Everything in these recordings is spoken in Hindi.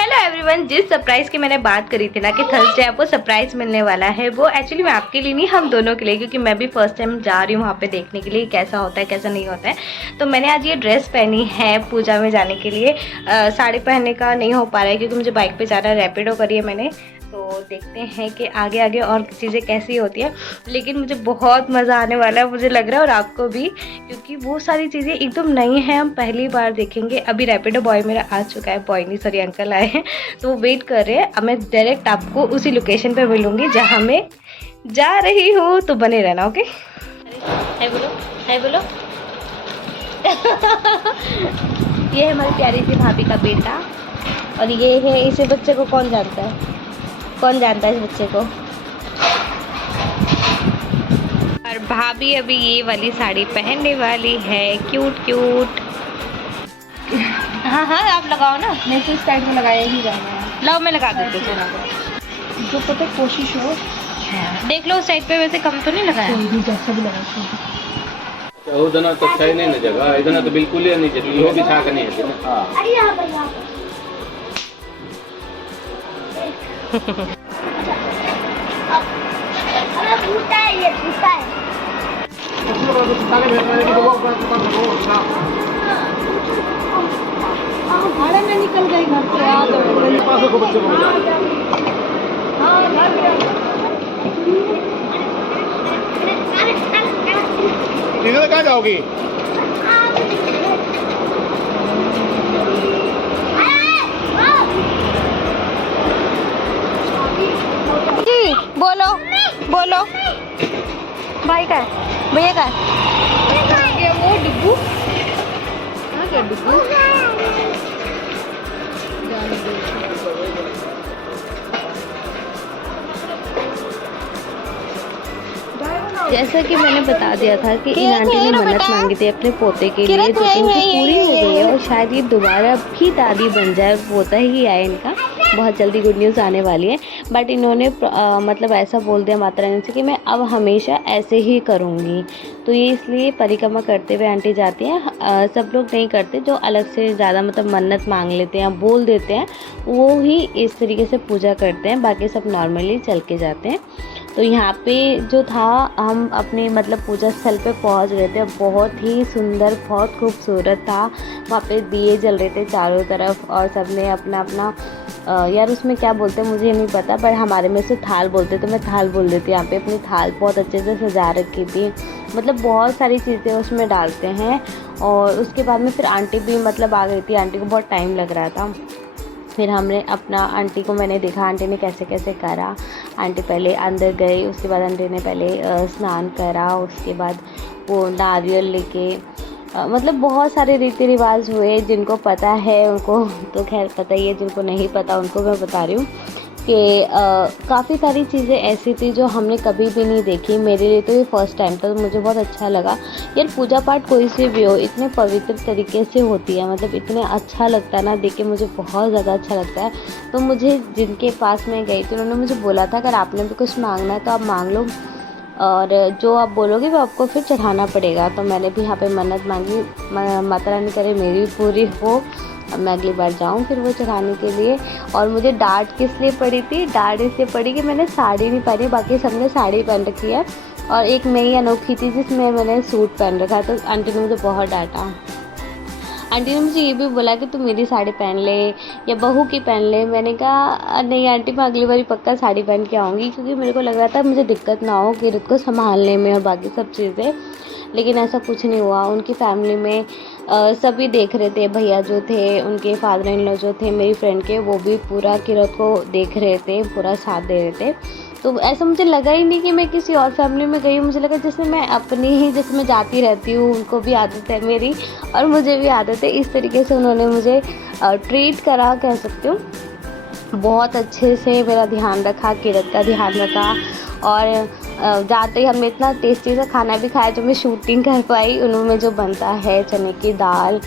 हेलो एवरीवन, जिस सरप्राइज की मैंने बात करी थी ना कि थर्सडे आपको सरप्राइज मिलने वाला है, वो एक्चुअली मैं आपके लिए नहीं, हम दोनों के लिए, क्योंकि मैं भी फर्स्ट टाइम जा रही हूँ वहाँ पे देखने के लिए कैसा होता है कैसा नहीं होता है। तो मैंने आज ये ड्रेस पहनी है पूजा में जाने के लिए। साड़ी पहनने का नहीं हो पा रहा है क्योंकि मुझे बाइक पे जाना है, रैपिडो करी है मैंने। तो देखते हैं कि आगे आगे और चीज़ें कैसी होती है, लेकिन मुझे बहुत मज़ा आने वाला है, मुझे लग रहा है, और आपको भी, क्योंकि वो सारी चीज़ें एकदम नई हैं, हम पहली बार देखेंगे। अभी रैपिडो बॉय मेरा आ चुका है, बॉय नहीं सॉरी अंकल आए हैं, तो वो वेट कर रहे हैं। अब मैं डायरेक्ट आपको उसी लोकेशन पे मिलूँगी जहाँ मैं जा रही हूँ, तो बने रहना। ओके, हाय बोलो, हाय बोलो। ये है हमारी प्यारी सी भाभी का बेटा, और ये है, इसे बच्चे को कौन जानता है, कौन जानता है इस बच्चे को। और भाभी अभी ये वाली साड़ी पहनने वाली है, क्यूट क्यूट। हाँ हाँ आप लगाओ ना, मैं तो इस साइड में लगाया ही जाना है। लाओ मैं लगा देती हूँ, जो पता कोशिश हो देख लो उस साइड पे वैसे कम तो नहीं लगाया। कोई भी जैसा भी लगा उधर तो सही नहीं ना जगह, इधर तो बिल्कुल ही नहीं जगह, वो भी छाक नहीं है ना। अरे यहाँ पर भूता है, ये भूता है। भाड़े में निकल गई घर से, आ इधर कहाँ जाओगी? जी बोलो बोलो, भाई का है, भैया का है वो डिब्बू, क्या डिब्बू। जैसा कि मैंने बता दिया था कि इन आंटी ने मन्नत मांगी थी अपने पोते के लिए, जो कि उनकी पूरी हो गई है, और शायद ये दोबारा भी दादी बन जाए, पोता ही आए इनका। बहुत जल्दी गुड न्यूज़ आने वाली है, बट इन्होंने मतलब ऐसा बोल दिया माता रानी से कि मैं अब हमेशा ऐसे ही करूँगी। तो ये इसलिए परिक्रमा करते हुए आंटी जाती हैं। सब लोग नहीं करते, जो अलग से ज़्यादा मतलब मन्नत मांग लेते हैं, बोल देते हैं, वो ही इस तरीके से पूजा करते हैं, बाकी सब नॉर्मली चल के जाते हैं। तो यहाँ पे जो था, हम अपने मतलब पूजा स्थल पे पहुँच गए थे। बहुत ही सुंदर, बहुत खूबसूरत था। वहाँ पे दिए जल रहे थे चारों तरफ, और सब ने अपना अपना यार उसमें क्या बोलते हैं मुझे नहीं पता, पर हमारे में से थाल बोलते, तो मैं थाल बोल देती। यहाँ पे अपनी थाल बहुत अच्छे से सजा रखी थी, मतलब बहुत सारी चीज़ें उसमें डालते हैं। और उसके बाद में फिर आंटी भी मतलब आ गई थी, आंटी को बहुत टाइम लग रहा था। फिर हमने अपना, आंटी को मैंने देखा आंटी ने कैसे कैसे करा। आंटी पहले अंदर गई, उसके बाद आंटी ने पहले स्नान करा, उसके बाद वो नारियल लेके मतलब बहुत सारे रीति रिवाज हुए। जिनको पता है उनको तो खैर पता ही है, जिनको नहीं पता उनको मैं बता रही हूँ कि काफ़ी सारी चीज़ें ऐसी थी जो हमने कभी भी नहीं देखी। मेरे लिए तो ये फर्स्ट टाइम था, तो मुझे बहुत अच्छा लगा। यार पूजा पाठ कोई सी भी हो, इतने पवित्र तरीके से होती है, मतलब इतने अच्छा लगता है ना देख के, मुझे बहुत ज़्यादा अच्छा लगता है। तो मुझे जिनके पास मैं गई थी उन्होंने मुझे बोला था अगर आपने भी कुछ मांगना है तो आप मांग लो, और जो आप बोलोगे वो आपको फिर चढ़ाना पड़ेगा। तो मैंने भी यहाँ पे मन्नत मांगी, माता रानी करे मेरी पूरी हो, अब मैं अगली बार जाऊँ फिर वो चढ़ाने के लिए। और मुझे डांट किस लिए पड़ी थी, डांट इसलिए पड़ी कि मैंने साड़ी नहीं पहनी, बाकी सबने साड़ी पहन रखी है, और एक मैं ही अनोखी थी जिसमें मैंने सूट पहन रखा। तो आंटी ने मुझे बहुत डांटा। आंटी ने मुझे ये भी बोला कि तू मेरी साड़ी पहन ले या बहू की पहन ले। मैंने कहा नहीं आंटी, मैं अगली बारी पक्का साड़ी पहन के आऊँगी, क्योंकि मेरे को लग रहा था मुझे दिक्कत ना हो किरत को संभालने में और बाकी सब चीज़ें। लेकिन ऐसा कुछ नहीं हुआ। उनकी फैमिली में सभी देख रहे थे, भैया जो थे, उनके फादर इन लॉ जो थे मेरी फ्रेंड के, वो भी पूरा किरत को देख रहे थे, पूरा साथ दे रहे थे। तो ऐसा मुझे लगा ही नहीं कि मैं किसी और फैमिली में गई हूँ। मुझे लगा जैसे मैं अपनी ही, जैसे मैं जाती रहती हूँ, उनको भी आदत है मेरी और मुझे भी आदत है। इस तरीके से उन्होंने मुझे ट्रीट करा, कह सकती हूँ। बहुत अच्छे से मेरा ध्यान रखा, किरत का ध्यान रखा, और जाते ही हमने इतना टेस्टी सा खाना भी खाया जो मैं शूटिंग कर पाई। उनमें जो बनता है चने की दाल,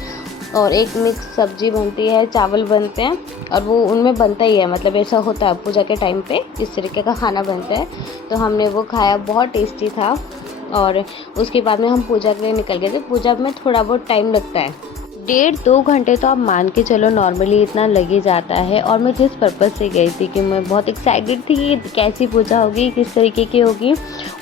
और एक मिक्स सब्जी बनती है, चावल बनते हैं, और वो उनमें बनता ही है, मतलब ऐसा होता है पूजा के टाइम पे इस तरीके का खाना बनता है। तो हमने वो खाया, बहुत टेस्टी था। और उसके बाद में हम पूजा के लिए निकल गए थे। पूजा में थोड़ा बहुत टाइम लगता है, 1.5-2 घंटे तो आप मान के चलो नॉर्मली इतना लग ही जाता है। और मैं जिस पर्पज़ से गई थी कि मैं बहुत एक्साइटेड थी कि कैसी पूजा होगी, किस तरीके की होगी,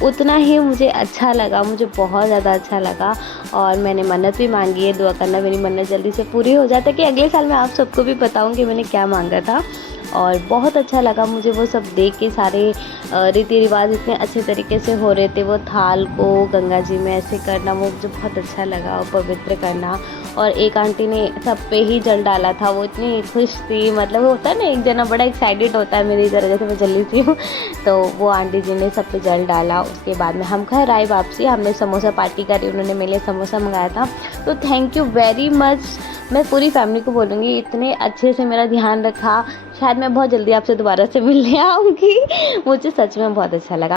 उतना ही मुझे अच्छा लगा, मुझे बहुत ज़्यादा अच्छा लगा। और मैंने मन्नत भी मांगी है, दुआ करना मेरी मन्नत जल्दी से पूरी हो जाए ताकि अगले साल मैं आप सबको भी बताऊँ कि मैंने क्या मांगा था। और बहुत अच्छा लगा मुझे वो सब देख के, सारे रीति रिवाज इतने अच्छे तरीके से हो रहे थे। वो थाल को गंगा जी में ऐसे करना, वो मुझे बहुत अच्छा लगा, वो पवित्र करना। और एक आंटी ने सब पे ही जल डाला था, वो इतनी खुश थी, मतलब होता है ना एक जना बड़ा एक्साइटेड होता है, मेरी तरह जैसे मैं जल्दी सी हूँ। तो वो आंटी जी ने सब पे जल डाला। उसके बाद में हम घर आए वापसी, हमने समोसा पार्टी करी, उन्होंने मेरे लिए समोसा मंगाया था। तो थैंक यू वेरी मच, मैं पूरी फैमिली को बोलूँगी, इतने अच्छे से मेरा ध्यान रखा। शायद मैं बहुत जल्दी आपसे दोबारा से मिलने आऊँगी, मुझे सच में बहुत अच्छा लगा।